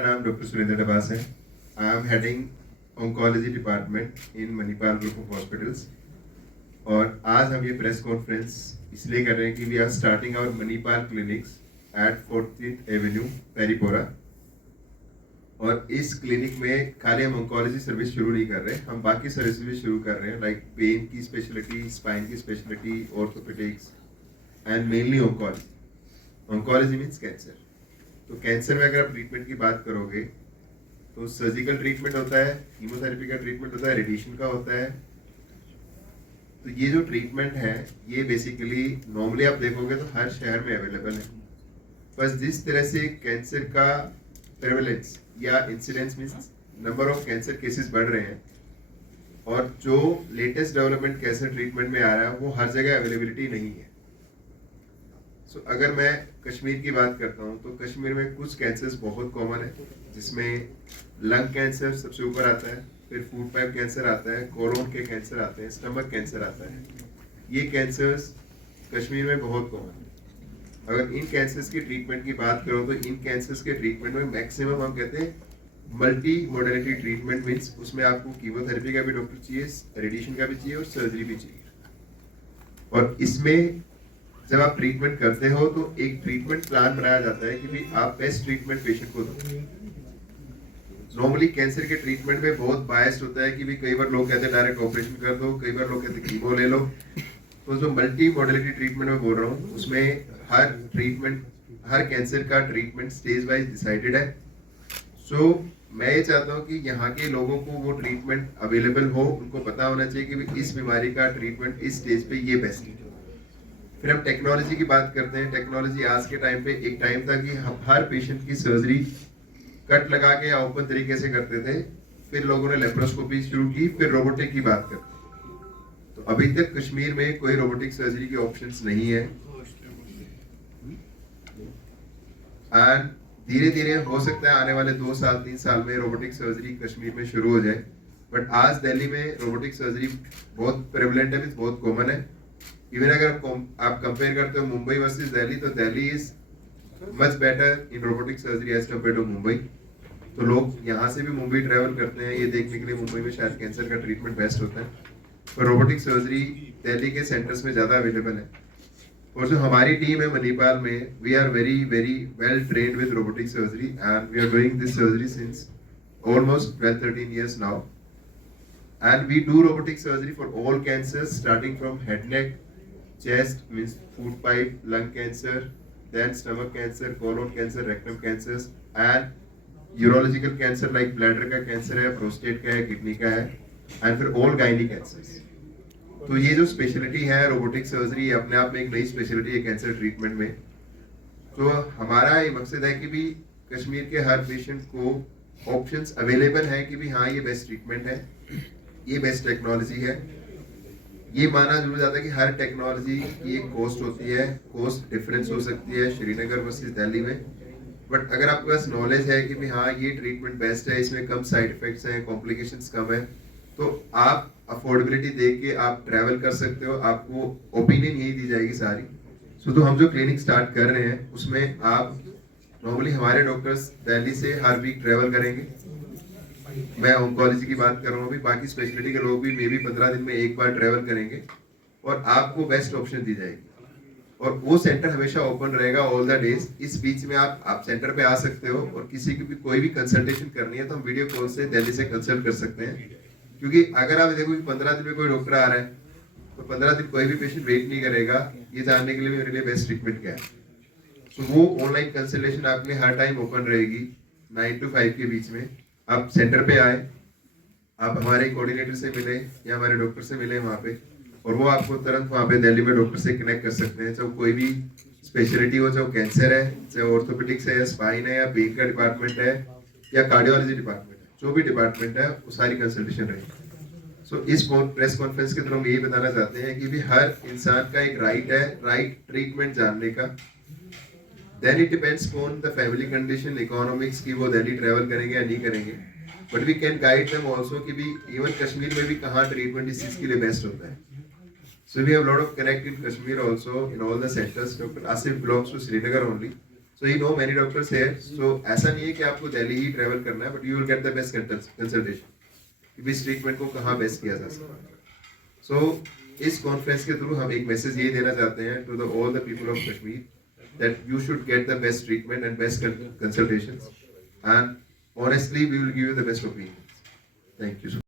नाम डॉक्टर सुरेंद्र डबास है। I am heading oncology department in Manipal group of hospitals. और आज हम ये प्रेस कॉन्फ्रेंस इसलिए कर रहे हैं कि we are starting our Manipal clinics at 14th avenue Peripora. और इस क्लिनिक में खाली हम ऑन्कोलॉजी सर्विस शुरू नहीं कर रहे, हम बाकी सर्विस भी शुरू कर रहे हैं, लाइक पेन की स्पेशलिटी, स्पाइन की speciality, orthopaedics and mainly oncology. Oncology means cancer. तो कैंसर में अगर आप ट्रीटमेंट की बात करोगे तो सर्जिकल ट्रीटमेंट होता है, कीमोथेरेपी का ट्रीटमेंट होता है, रेडिएशन का होता है। तो ये जो ट्रीटमेंट है ये बेसिकली नॉर्मली आप देखोगे तो हर शहर में अवेलेबल है। बस जिस तरह से कैंसर का प्रेवलेंस या incidence means number of cancer cases बढ़ रहे हैं और जो लेटेस्ट डेवलपमेंट कैंसर ट्रीटमेंट में आ रहा है वो हर जगह अवेलेबिलिटी नहीं है। सो अगर मैं कश्मीर की बात करता हूँ तो कश्मीर में कुछ कैंसर्स बहुत कॉमन है, जिसमें लंग कैंसर सबसे ऊपर आता है, फिर फूड पाइप कैंसर आता है, कोलोन के कैंसर आते हैं, स्टमक कैंसर आता है। ये कैंसर्स कश्मीर में बहुत कॉमन है। अगर इन कैंसर्स की ट्रीटमेंट की बात करो तो इन कैंसर्स के ट्रीटमेंट में मैक्सिमम हम कहते हैं मल्टी मोडेलिटी ट्रीटमेंट मीन्स उसमें आपको कीमोथेरेपी का भी डॉक्टर चाहिए, रेडिएशन का भी चाहिए और सर्जरी भी चाहिए। और इसमें जब आप ट्रीटमेंट करते हो तो एक ट्रीटमेंट प्लान बनाया जाता है कि भाई आप बेस्ट ट्रीटमेंट पेशेंट को दो। नॉर्मली कैंसर के ट्रीटमेंट में बहुत बायस्ड होता है कि भाई कई बार लोग कहते हैं डायरेक्ट ऑपरेशन कर दो, कई बार लोग कहते हैं कीमो ले लो। तो जो मल्टी मॉडलिटी ट्रीटमेंट में बोल रहा हूँ उसमें हर कैंसर का ट्रीटमेंट स्टेज वाइज डिसाइडेड है। सो मैं ये चाहता हूँ कि यहाँ के लोगों को वो ट्रीटमेंट अवेलेबल हो, उनको पता होना चाहिए कि भाई इस बीमारी का ट्रीटमेंट इस स्टेज पे ये बेस्ट है। फिर हम टेक्नोलॉजी की बात करते हैं। टेक्नोलॉजी आज के टाइम पे, एक टाइम था कि हम हर पेशेंट की सर्जरी कट लगा के या ओपन तरीके से करते थे, फिर लोगों ने लेप्रोस्कोपी शुरू की, फिर रोबोटिक की बात करते। तो अभी तक कश्मीर में कोई रोबोटिक सर्जरी के ऑप्शंस नहीं है एंड धीरे धीरे हो सकता है आने वाले 2 साल 3 साल में रोबोटिक सर्जरी कश्मीर में शुरू हो जाए। बट आज दिल्ली में रोबोटिक सर्जरी बहुत प्रेवलेंट है, बहुत कॉमन है। इवन अगर आप कंपेयर करते हो मुंबई वर्सेस दिल्ली, तो Delhi is much better in robotic surgery as compare to Mumbai. तो लोग यहाँ से भी मुंबई ट्रैवल करते हैं ये देखने के लिए मुंबई में शायद कैंसर का ट्रीटमेंट बेस्ट होता है, पर रोबोटिक सर्जरी दिल्ली के सेंटर्स में ज़्यादा अवेलेबल है। और जो हमारी टीम है मणिपाल में, we are very very well trained with robotic surgery and we are doing this surgery since almost 12-13 years now, and we do robotic surgery for all cancers starting from head neck, chest means food pipe, lung cancer, then stomach cancer, colon cancer, rectum cancers, and urological cancer like bladder का cancer है, prostate का है, kidney का है, and फिर all gynae cancers। तो ये जो स्पेशलिटी है रोबोटिक सर्जरी अपने आप में एक नई स्पेशलिटी है कैंसर ट्रीटमेंट में। तो हमारा ये मकसद है कि भी कश्मीर के हर पेशेंट को ऑप्शंस अवेलेबल है कि भी हाँ ये बेस्ट ट्रीटमेंट है, ये बेस्ट टेक्नोलॉजी है। ये माना जरूर जाता है कि हर टेक्नोलॉजी की एक कॉस्ट होती है, कॉस्ट डिफरेंस हो सकती है श्रीनगर वर्सेस दिल्ली में। बट अगर आपके पास नॉलेज है कि भी हाँ ये ट्रीटमेंट बेस्ट है, इसमें कम साइड इफेक्ट्स हैं, कॉम्प्लिकेशंस कम है, तो आप अफोर्डेबिलिटी देख के आप ट्रैवल कर सकते हो, आपको ओपिनियन यही दी जाएगी सारी। सो तो हम जो क्लिनिक स्टार्ट कर रहे हैं उसमें आप नॉर्मली हमारे डॉक्टर्स दिल्ली से हर वीक ट्रैवल करेंगे। मैं ऑन्कोलॉजी की बात कर रहा हूँ, अभी बाकी स्पेशलिटी के लोग भी मे बी 15 दिन में एक बार ट्रैवल करेंगे और आपको बेस्ट ऑप्शन दी जाएगी। और वो सेंटर हमेशा ओपन रहेगा ऑल द डेज। इस बीच में आप सेंटर पे आ सकते हो और किसी की भी कोई भी कंसल्टेशन करनी है तो हम वीडियो कॉल से दिल्ली से कंसल्ट कर सकते हैं। क्योंकि अगर आप देखो कि 15 दिन में कोई डॉक्टर आ रहा है तो 15 दिन कोई भी पेशेंट वेट नहीं करेगा ये जानने के लिए मेरे लिए बेस्ट ट्रीटमेंट क्या है। तो वो ऑनलाइन कंसल्टेशन आपके लिए हर टाइम ओपन रहेगी 9 to 5 के बीच में। आप सेंटर पे आए, आप हमारे कोऑर्डिनेटर से मिले या हमारे डॉक्टर से मिले वहाँ पे, और वो आपको तुरंत वहाँ पे दिल्ली में डॉक्टर से कनेक्ट कर सकते हैं। चाहे कोई भी स्पेशलिटी हो, चाहे कैंसर है, चाहे ऑर्थोपेडिक्स है, या स्पाइन है, या पेन का डिपार्टमेंट है, या कार्डियोलॉजी डिपार्टमेंट है, जो भी डिपार्टमेंट है वो सारी कंसल्टेशन रहेगी। सो इस प्रेस कॉन्फ्रेंस के थ्रू हम यही बताना चाहते हैं कि भी हर इंसान का एक राइट है राइट ट्रीटमेंट जानने का। Then it depends on the family condition, economics की वो दिल्ली ट्रैवल करेंगे या नहीं करेंगे। But we can guide them also कि भी even कश्मीर में भी कहाँ ट्रीटमेंट इस चीज़ के लिए बेस्ट होता है। So we have a lot of connect in Kashmir also in all the centers. Dr. Asif belongs to Srinagar only, so you know many doctors here. So ऐसा नहीं है कि आपको दिल्ली ही ट्रैवल करना है, but you will get the best consultation कि इस treatment को कहाँ बेस्ट किया जा सकता है. सो इस कॉन्फ्रेंस के थ्रू हम एक मैसेज ये देना चाहते हैं to the all the people of Kashmir that you should get the best treatment and best consultations, and honestly we will give you the best opinions. Thank you so much.